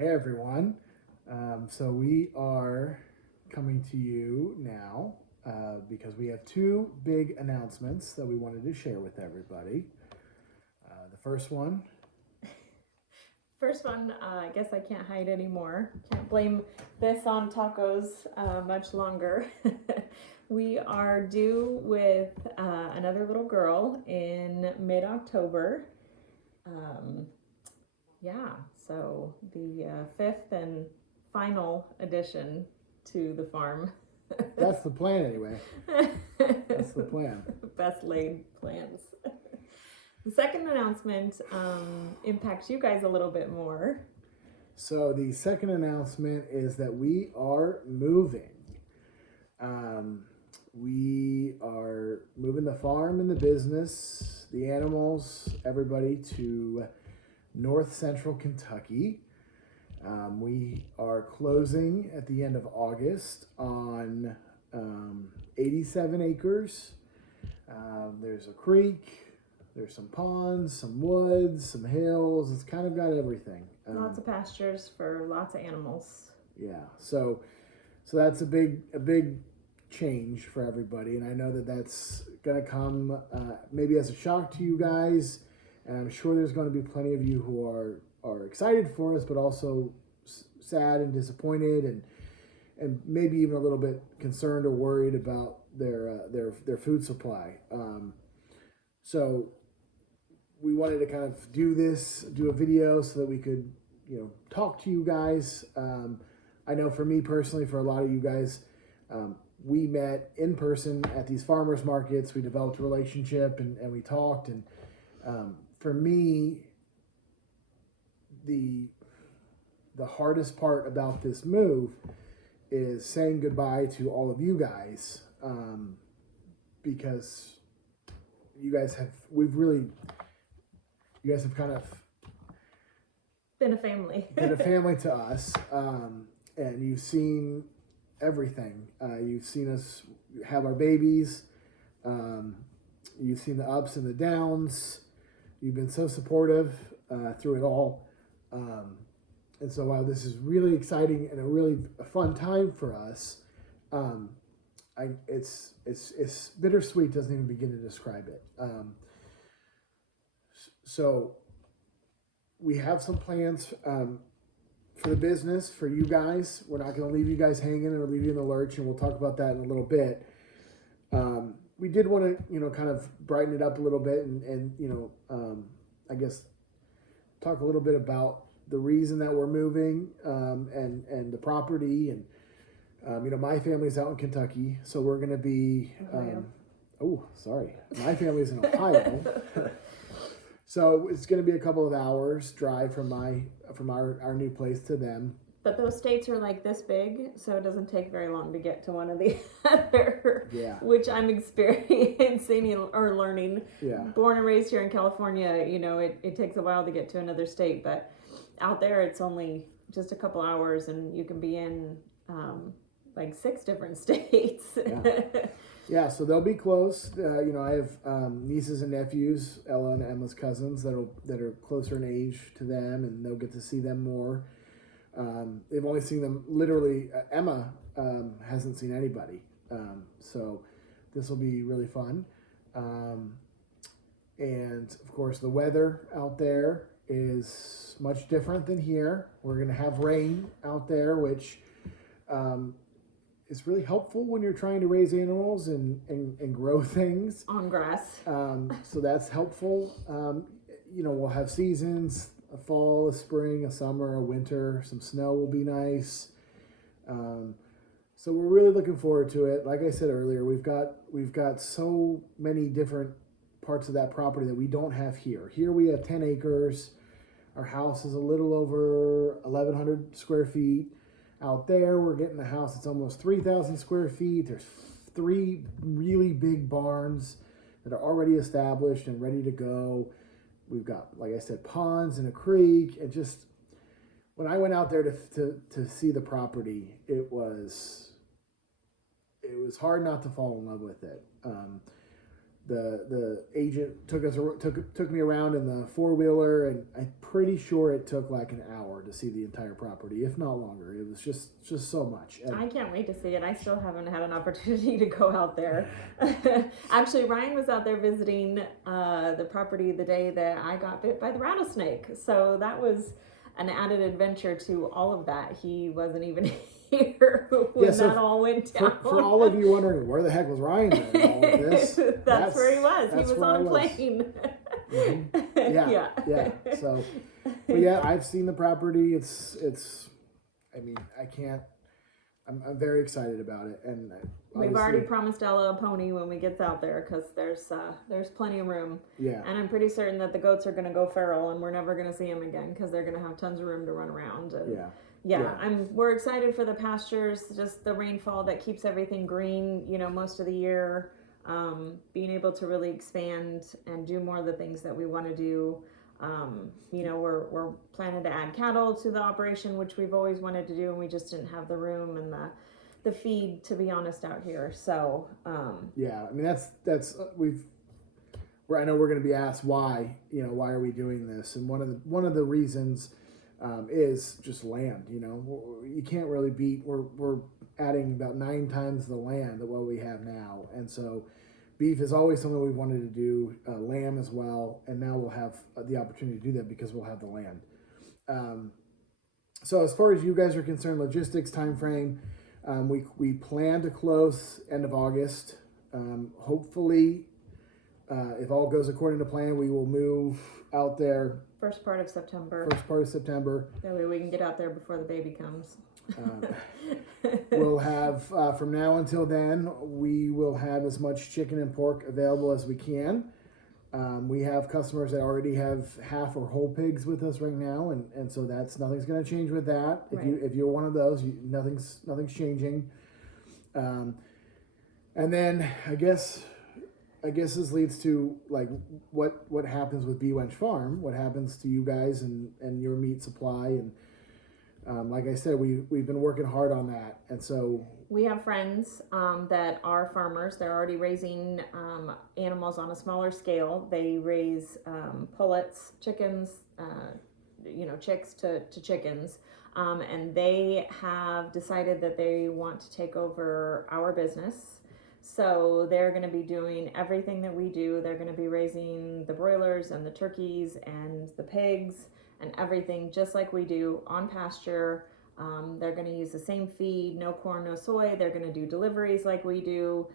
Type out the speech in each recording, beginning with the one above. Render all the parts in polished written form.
Hey everyone. So we are coming to you now because we have two big announcements that we wanted to share with everybody. The first one. First one, I guess I can't hide anymore. Can't blame this on tacos much longer. We are due with another little girl in mid-October. Um, yeah, so the fifth and final addition to the farm. That's the plan anyway. That's the plan. Best laid plans. The second announcement impacts you guys a little bit more. So the second announcement is that we are moving. We are moving the farm and the business, the animals, everybody to North Central Kentucky. We are closing at the end of August on 87 acres. There's a creek, there's some ponds, some woods, some hills. It's kind of got everything. Lots of pastures for lots of animals. Yeah, so that's a big change for everybody, and I know that that's gonna come maybe as a shock to you guys, and I'm sure there's going to be plenty of you who are excited for us, but also sad and disappointed, and maybe even a little bit concerned or worried about their food supply. So we wanted to kind of do a video so that we could talk to you guys. I know for me personally, for a lot of you guys, we met in person at these farmers markets. We developed a relationship and we talked. And for me, the hardest part about this move is saying goodbye to all of you guys, because you guys have kind of been a family. Been a family to us, and you've seen everything. You've seen us have our babies. You've seen the ups and the downs. You've been so supportive through it all. And so while this is really exciting and a really fun time for us, it's bittersweet. Doesn't even begin to describe it. So we have some plans for the business, for you guys. We're not going to leave you guys hanging or leave you in the lurch, and we'll talk about that in a little bit. We did want to, kind of brighten it up a little bit and I guess talk a little bit about the reason that we're moving, and the property. And, my family's out in Kentucky, so we're going to be, my family's in Ohio. So it's going to be a couple of hours drive from our new place to them. But those states are like this big, so it doesn't take very long to get to one of the other. Yeah. Which I'm experiencing or learning. Yeah. Born and raised here in California, it takes a while to get to another state, but out there it's only just a couple hours, and you can be in like 6 different states. Yeah. Yeah, so they'll be close. I have nieces and nephews, Ella and Emma's cousins, that are closer in age to them, and they'll get to see them more. They've only seen them literally. Emma hasn't seen anybody, so this will be really fun. And of course, the weather out there is much different than here. We're going to have rain out there, which is really helpful when you're trying to raise animals and grow things on grass. So that's helpful. We'll have seasons: a fall, a spring, a summer, a winter. Some snow will be nice. So we're really looking forward to it. Like I said earlier, we've got so many different parts of that property that we don't have here. Here we have 10 acres. Our house is a little over 1,100 square feet. Out there, we're getting a house that's almost 3,000 square feet. There's 3 really big barns that are already established and ready to go. We've got, like I said, ponds and a creek. And just, when I went out there to see the property, it was hard not to fall in love with it. the agent took me around in the 4-wheeler, and I'm pretty sure it took like an hour to see the entire property, if not longer. It was just so much. And I can't wait to see it. I still haven't had an opportunity to go out there. Actually, Ryan was out there visiting the property the day that I got bit by the rattlesnake. So that was an added adventure to all of that. He wasn't even here when that all went down. For all of you wondering, where the heck was Ryan in all of this? That's where he was. He was on a plane. Mm-hmm. Yeah. So, but yeah, I've seen the property. It's. I mean, I can't. I'm very excited about it, and we've already promised Ella a pony when we get out there, because there's plenty of room. Yeah. And I'm pretty certain that the goats are going to go feral, and we're never going to see them again, because they're going to have tons of room to run around. And yeah. We're excited for the pastures, just the rainfall that keeps everything green, most of the year. Being able to really expand and do more of the things that we want to do. We're planning to add cattle to the operation, which we've always wanted to do, and we just didn't have the room and the feed, to be honest, out here. So yeah, I mean that's I know we're going to be asked why are we doing this, and one of the reasons is just land. You can't really beat. We're adding about 9 times the land of what we have now, and so beef is always something we've wanted to do. Lamb as well, and now we'll have the opportunity to do that because we'll have the land. So as far as you guys are concerned, logistics time frame, we plan to close end of August. Hopefully, if all goes according to plan, we will move out there first part of September. That way we can get out there before the baby comes. We'll have, from now until then, we will have as much chicken and pork available as we can. We have customers that already have half or whole pigs with us right now, and so nothing's going to change with that. Right. If you're one of those, nothing's changing. And then I guess this leads to like what happens with Bee Wench Farm, what happens to you guys and your meat supply, and like I said, we've been working hard on that, and so we have friends that are farmers. They're already raising animals on a smaller scale. They raise pullets, chickens, chicks to chickens, and they have decided that they want to take over our business. So they're going to be doing everything that we do. They're going to be raising the broilers and the turkeys and the pigs and everything just like we do on pasture. They're going to use the same feed, no corn, no soy. They're going to do deliveries like we do.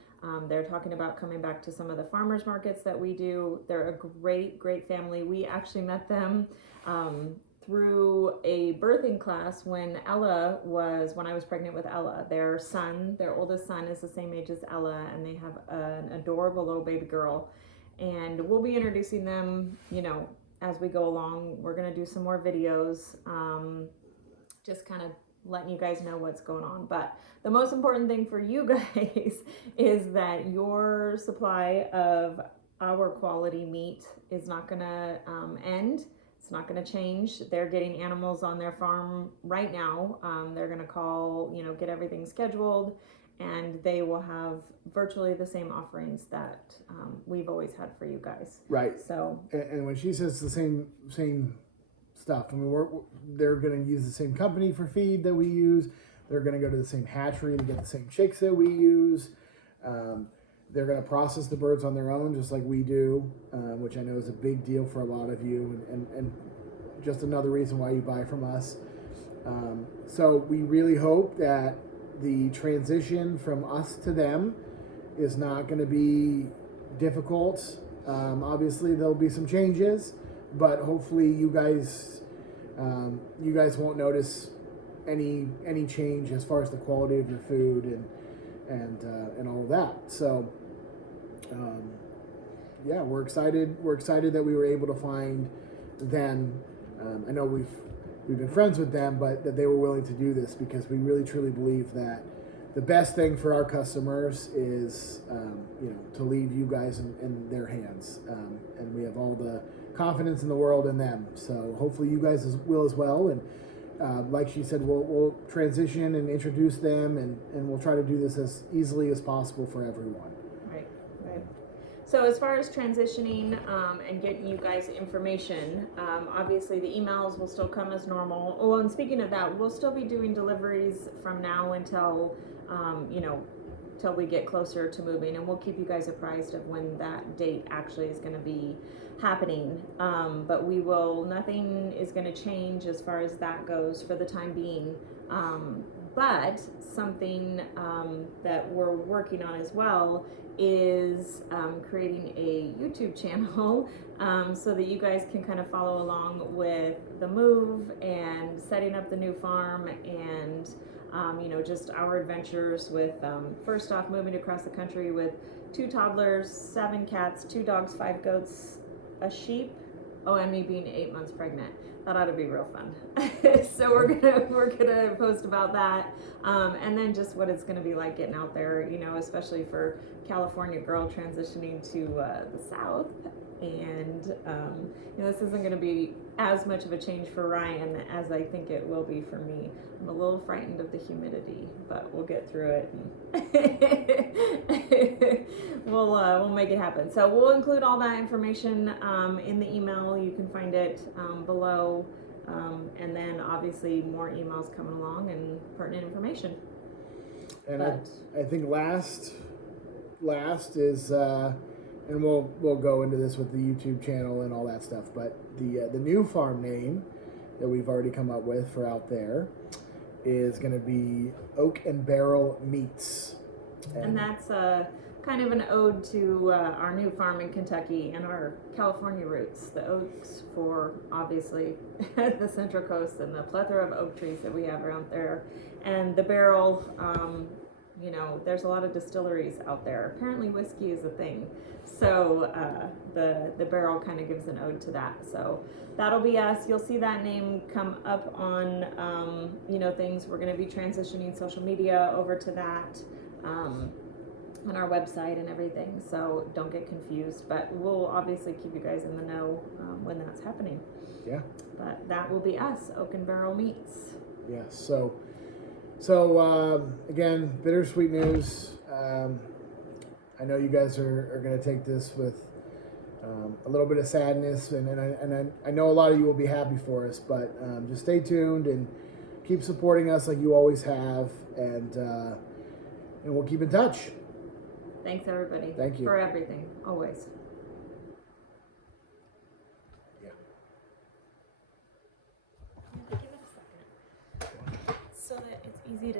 They're talking about coming back to some of the farmers markets that we do. They're a great family. We actually met them through a birthing class when I was pregnant with Ella. Their oldest son is the same age as Ella, and they have an adorable little baby girl. And we'll be introducing them, as we go along. We're going to do some more videos, just kind of letting you guys know what's going on. But the most important thing for you guys is that your supply of our quality meat is not going to end. It's not going to change. They're getting animals on their farm right now. They're going to call, get everything scheduled, and they will have virtually the same offerings that we've always had for you guys. Right. So, and when she says the same stuff, I mean, they're going to use the same company for feed that we use. They're going to go to the same hatchery to get the same chicks that we use. They're going to process the birds on their own, just like we do, which I know is a big deal for a lot of you, and just another reason why you buy from us. So we really hope that the transition from us to them is not going to be difficult. Obviously, there'll be some changes, but hopefully you guys won't notice any change as far as the quality of your food and all of that. So yeah, we're excited that we were able to find them. I know we've been friends with them, but that they were willing to do this, because we really truly believe that the best thing for our customers is to leave you guys in their hands, and we have all the confidence in the world in them. So hopefully you guys will as well, and like she said, we'll transition and introduce them, and we'll try to do this as easily as possible for everyone. Right. So as far as transitioning and getting you guys information, obviously the emails will still come as normal. Oh, and speaking of that, we'll still be doing deliveries from now until, you know, till we get closer to moving, and we'll keep you guys apprised of when that date actually is going to be happening. But nothing is going to change as far as that goes for the time being. But something that we're working on as well is creating a YouTube channel so that you guys can kind of follow along with the move and setting up the new farm and you know, just our adventures with first off moving across the country with 2 toddlers, 7 cats, 2 dogs, 5 goats, a sheep. Oh, and me being 8 months pregnant. That ought to be real fun. So we're gonna post about that, and then just what it's gonna be like getting out there, you know, especially for California girl transitioning to the South. And you know, this isn't gonna be as much of a change for Ryan as I think it will be for me. I'm a little frightened of the humidity, but we'll get through it. And we'll make it happen. So we'll include all that information in the email. You can find it below, and then obviously more emails coming along and pertinent information. And I think last is and we'll go into this with the YouTube channel and all that stuff. But the new farm name that we've already come up with for out there is going to be Oak and Barrel Meats, and that's kind of an ode to our new farm in Kentucky and our California roots. The oaks for obviously the Central Coast and the plethora of oak trees that we have around there, and the barrel. You know, there's a lot of distilleries out there. Apparently whiskey is a thing. So the barrel kind of gives an ode to that. So that'll be us. You'll see that name come up on, you know, things. We're going to be transitioning social media over to that on our website and everything. So don't get confused. But we'll obviously keep you guys in the know when that's happening. Yeah. But that will be us, Oak and Barrel Meats. Yeah. So again, bittersweet news. I know you guys are going to take this with a little bit of sadness, and I know a lot of you will be happy for us, but just stay tuned and keep supporting us like you always have, and we'll keep in touch. Thanks, everybody. Thank you. For everything, always. Yeah. Give it a second so that it's easy to